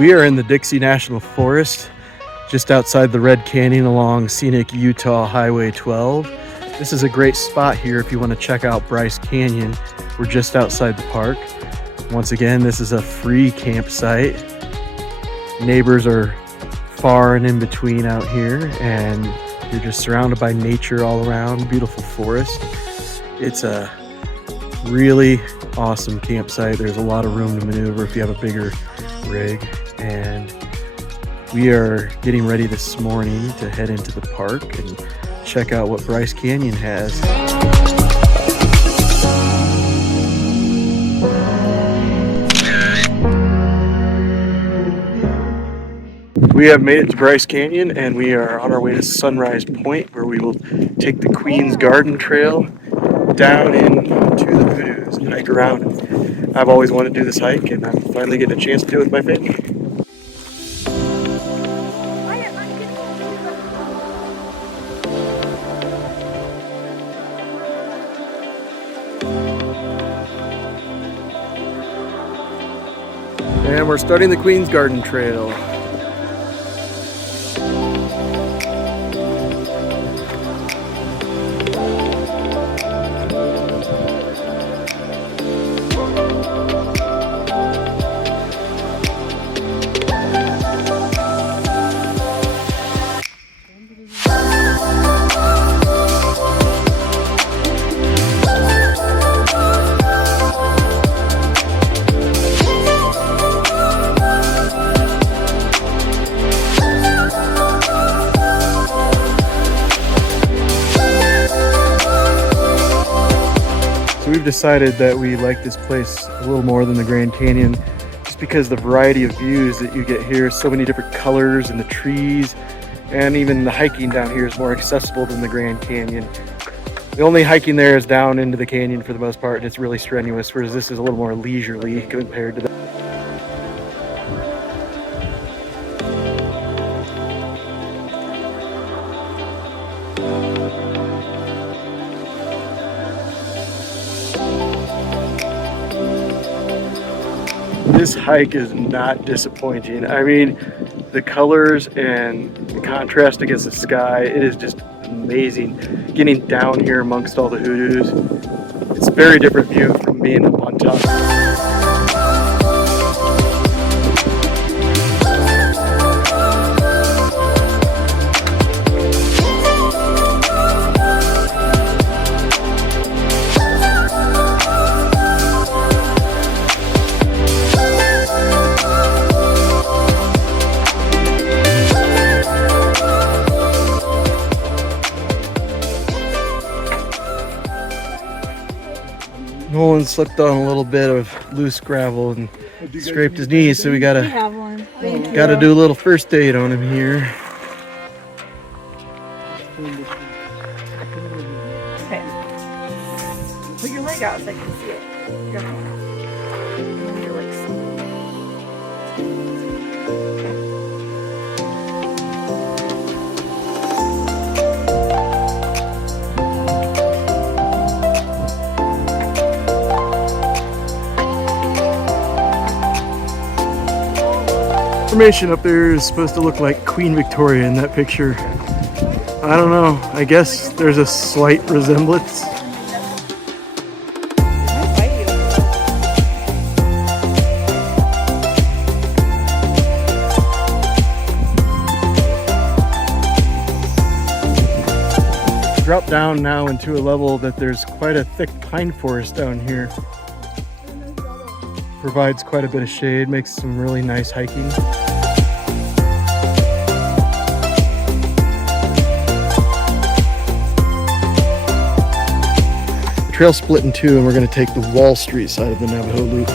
We are in the Dixie National Forest, just outside the Red Canyon along scenic Utah Highway 12. This is a great spot here if you want to check out Bryce Canyon. We're just outside the park. Once again, this is a free campsite. Neighbors are far and in between out here, and you're just surrounded by nature all around, beautiful forest. It's a really awesome campsite. There's a lot of room to maneuver if you have a bigger rig, and we are getting ready this morning to head into the park and check out what Bryce Canyon has. We have made it to Bryce Canyon, and we are on our way to Sunrise Point, where we will take the Queen's Garden Trail down into the hoodoos and hike around. I've always wanted to do this hike, and I'm finally getting a chance to do it with my family. And we're starting the Queen's Garden Trail. We've decided that we like this place a little more than the Grand Canyon, just because the variety of views that you get here, so many different colors in the trees, and even the hiking down here is more accessible than the Grand Canyon. The only hiking there is down into the canyon for the most part, and it's really strenuous, whereas this is a little more leisurely compared to that. This hike is not disappointing. I mean, the colors and the contrast against the sky, it is just amazing. Getting down here amongst all the hoodoos, it's a very different view from being up on top. Nolan slipped on a little bit of loose gravel and scraped his knees, so we gotta do a little first aid on him here. Okay. Put your leg out so I can see it. Your legs. Formation up there is supposed to look like Queen Victoria in that picture. I don't know. I guess there's a slight resemblance. Drop down now into a level that there's quite a thick pine forest down here. Provides quite a bit of shade, makes some really nice hiking. The trail split in two, and we're going to take the Wall Street side of the Navajo Loop.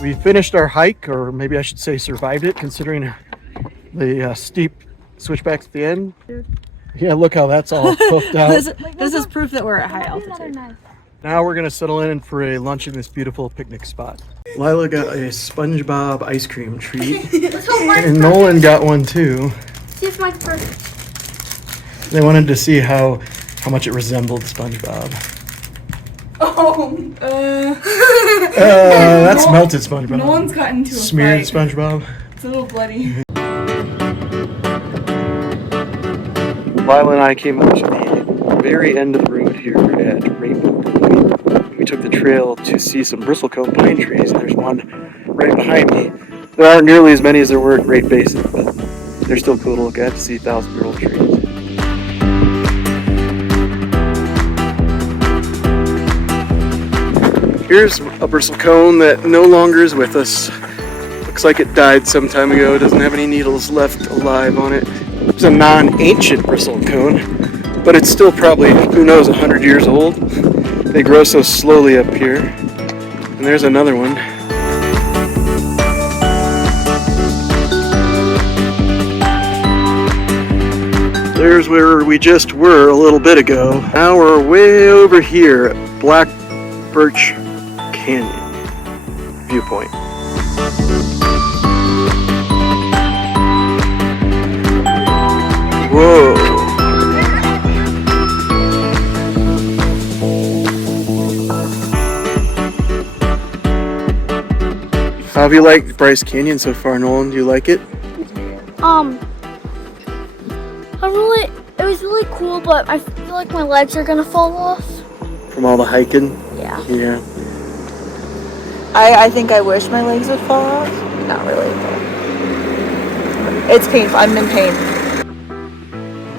We finished our hike, or maybe I should say survived it, considering the steep switchbacks at the end. Yeah, look how that's all hooked out. This is proof that we're at high altitude. Now we're gonna settle in for a lunch in this beautiful picnic spot. Lila got a SpongeBob ice cream treat, and Nolan got one too. See if mine's perfect. They wanted to see how much it resembled SpongeBob. Oh, That's melted SpongeBob. no one's gotten into a Smeared fight. SpongeBob. It's a little bloody. Lila and I came up to the very end of the road here at Rainbow Point. We took the trail to see some bristlecone pine trees. There's one right behind me. There aren't nearly as many as there were at Great Basin, but they're still cool to look at, to see 1,000-year-old trees. Here's a bristlecone that no longer is with us. Looks like it died some time ago. It doesn't have any needles left alive on it. It's a non-ancient bristlecone, but it's still probably, who knows, 100 years old. They grow so slowly up here. And there's another one. There's where we just were a little bit ago. Now we're way over here at Black Birch Canyon viewpoint. Whoa. How have you liked Bryce Canyon so far, Nolan? Do you like it? It was really cool, but I feel like my legs are gonna fall off. From all the hiking? Yeah. Yeah. I think I wish my legs would fall off. Not really, though. It's painful. I'm in pain.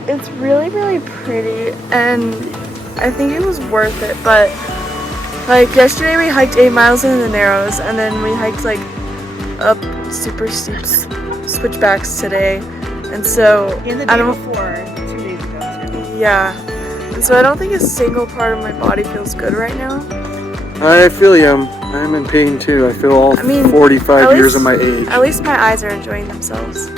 It's really, really pretty, and I think it was worth it. But like yesterday, we hiked 8 miles in the Narrows, and then we hiked like up super steep switchbacks today, and so I don't. 2 days ago. Yeah, and so I don't think a single part of my body feels good right now. I feel you. I'm in pain too. I feel all 45 years of my age. At least my eyes are enjoying themselves.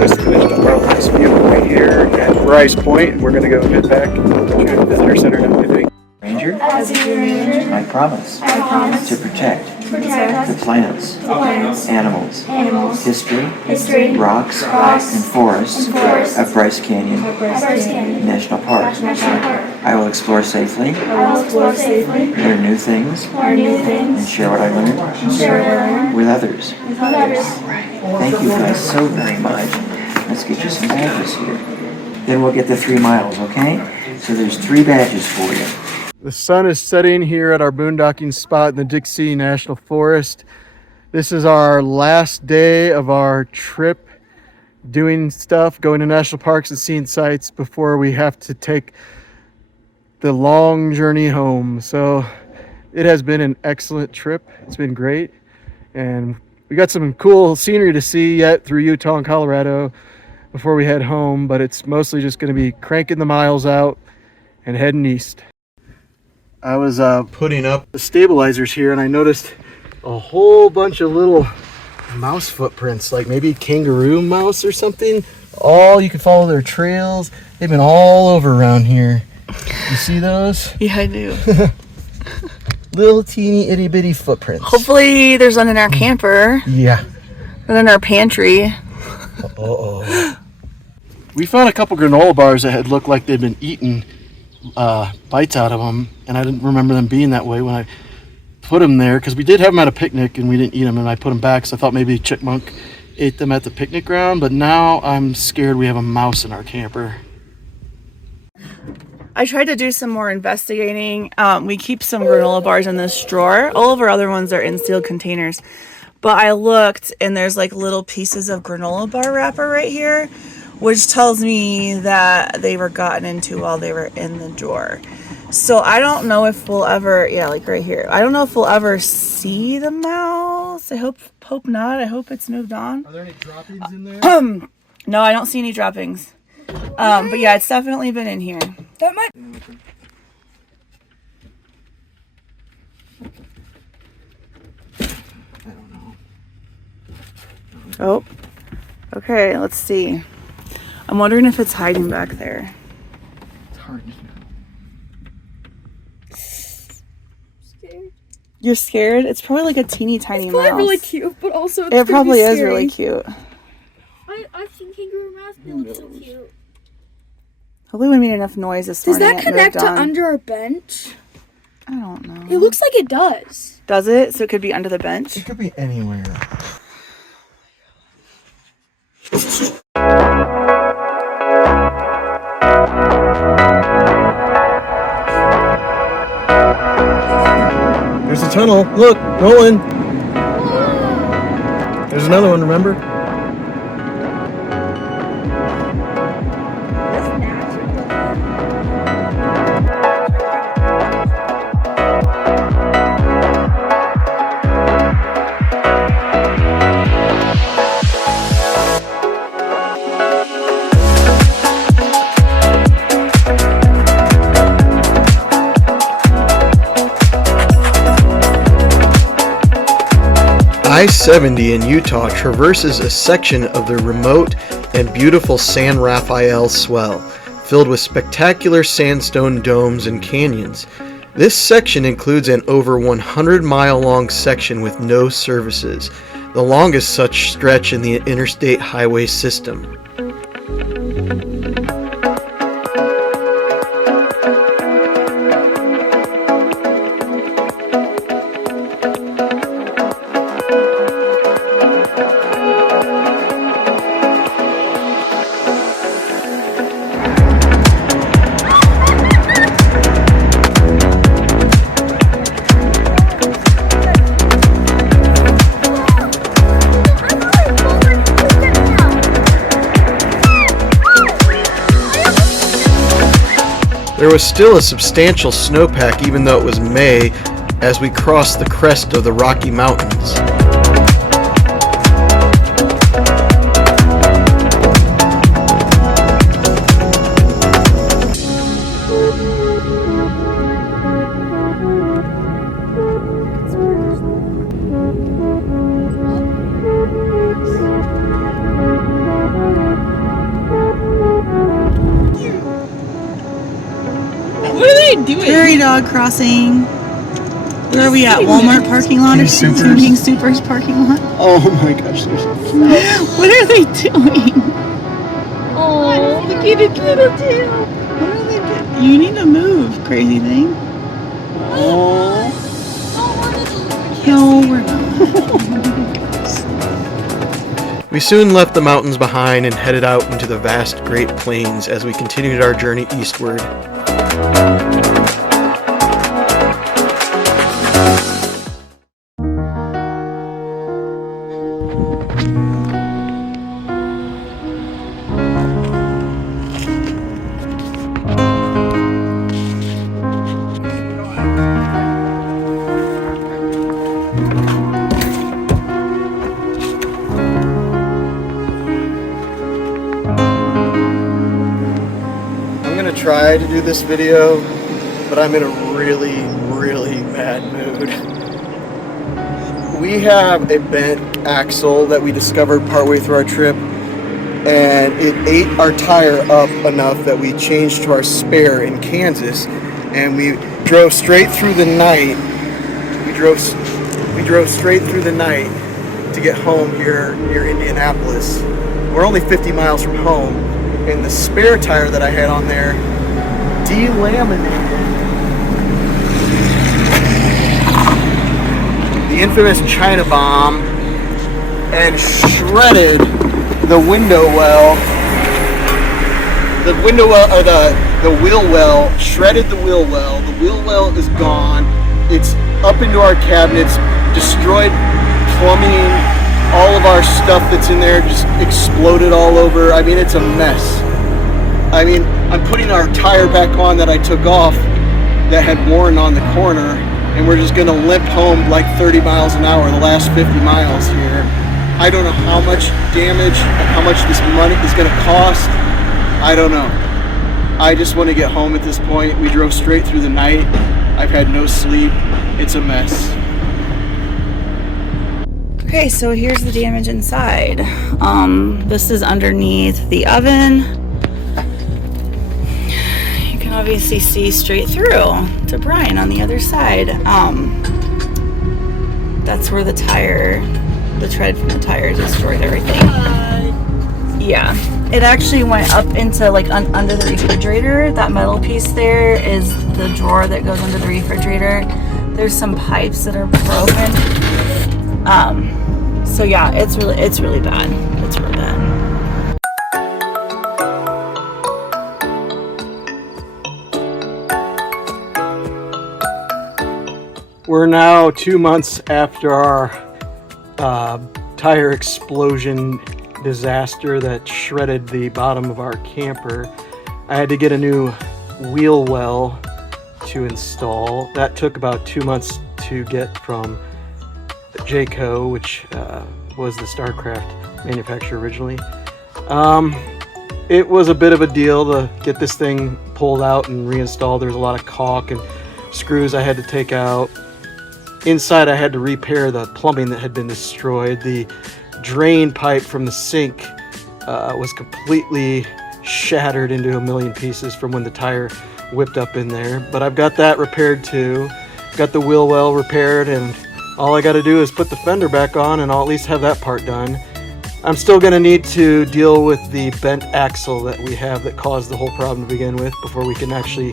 Just finished up our last view right here at Bryce Point. We're gonna go head back to the visitor center now, I think. Ranger, I promise to protect the plants, animals, history, rocks, and forests of Bryce Canyon National Park. I will explore safely, learn new things, and share what I learned with others. Thank you guys so very much. Let's get you some badges here. Then we'll get the 3 miles, okay? So there's 3 badges for you. The sun is setting here at our boondocking spot in the Dixie National Forest. This is our last day of our trip, doing stuff, going to national parks and seeing sights before we have to take the long journey home. So it has been an excellent trip. It's been great. And we got some cool scenery to see yet through Utah and Colorado before we head home, but it's mostly just going to be cranking the miles out and heading east. I was putting up the stabilizers here and I noticed a whole bunch of little mouse footprints, like maybe kangaroo mouse or something. You can follow their trails. They've been all over around here. You see those? Yeah, I do. Little teeny itty bitty footprints. Hopefully there's none in our camper. Yeah. And in our pantry. Uh-oh. We found a couple granola bars that had looked like they'd been eaten bites out of them, and I didn't remember them being that way when I put them there, because we did have them at a picnic and we didn't eat them, and I put them back, so I thought maybe Chipmunk ate them at the picnic ground, but now I'm scared we have a mouse in our camper. I tried to do some more investigating. We keep some granola bars in this drawer. All of our other ones are in sealed containers, but I looked and there's like little pieces of granola bar wrapper right here, which tells me that they were gotten into while they were in the drawer. So I don't know if we'll ever, yeah, like right here. I don't know if we'll ever see the mouse. I hope not. I hope it's moved on. Are there any droppings in there? No, I don't see any droppings. But yeah, it's definitely been in here. That might. I don't know. Oh, okay, let's see. I'm wondering if it's hiding back there. It's hard to know. You're scared? It's probably like a teeny tiny mouse. It's probably really cute, but also it's It probably be is scary. really cute. I've seen kangaroo mouse. They look so cute. Hopefully we made enough noise this Does morning. that connect to under our bench? I don't know. It looks like it does. Does it? So it could be under the bench? It could be anywhere. There's a tunnel. Look, Nolan. There's another one, remember? I-70 in Utah traverses a section of the remote and beautiful San Rafael Swell, filled with spectacular sandstone domes and canyons. This section includes an over 100-mile-long section with no services, the longest such stretch in the interstate highway system. There was still a substantial snowpack even though it was May as we crossed the crest of the Rocky Mountains. Prairie dog crossing. Where are we at? Walmart parking lot or something? King Supers parking lot? Oh my gosh, there's What are they doing? Oh, look at its little tail. What are they doing? You need to move, crazy thing. Oh. No, we're not. We soon left the mountains behind and headed out into the vast Great Plains as we continued our journey eastward. Try to do this video, but I'm in a really bad mood. We have a bent axle that we discovered partway through our trip, and it ate our tire up enough that we changed to our spare in Kansas, and we drove straight through the night. We drove straight through the night to get home here near Indianapolis. We're only 50 miles from home, and the spare tire that I had on there delaminated. The infamous China bomb, and shredded the window well. The window well, or the wheel well, shredded the wheel well. The wheel well is gone. It's up into our cabinets, destroyed plumbing, All of our stuff that's in there just exploded all over. I mean, it's a mess. I mean, I'm putting our tire back on that I took off that had worn on the corner, and we're just gonna limp home like 30 miles an hour the last 50 miles here. I don't know how much damage and how much this money is gonna cost. I don't know. I just want to get home at this point. We drove straight through the night. I've had no sleep. It's a mess. Okay, so here's the damage inside. This is underneath the oven. You can obviously see straight through to Brian on the other side. That's where the tread from the tire destroyed everything. Yeah, it actually went up into like under the refrigerator. That metal piece there is the drawer that goes under the refrigerator. There's some pipes that are broken. So yeah, it's really bad. It's really bad. We're now 2 months after our tire explosion disaster that shredded the bottom of our camper. I had to get a new wheel well to install. That took about 2 months to get from Jayco, which was the StarCraft manufacturer originally. It was a bit of a deal to get this thing pulled out and reinstalled. There was a lot of caulk and screws I had to take out. Inside I had to repair the plumbing that had been destroyed. The drain pipe from the sink was completely shattered into a million pieces from when the tire whipped up in there. But I've got that repaired too. Got the wheel well repaired, and all I got to do is put the fender back on, and I'll at least have that part done. I'm still going to need to deal with the bent axle that we have that caused the whole problem to begin with before we can actually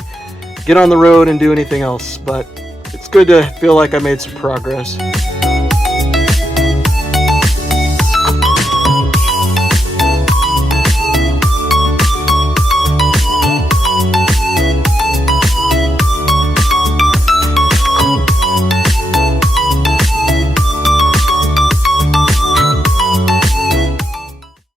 get on the road and do anything else. But it's good to feel like I made some progress.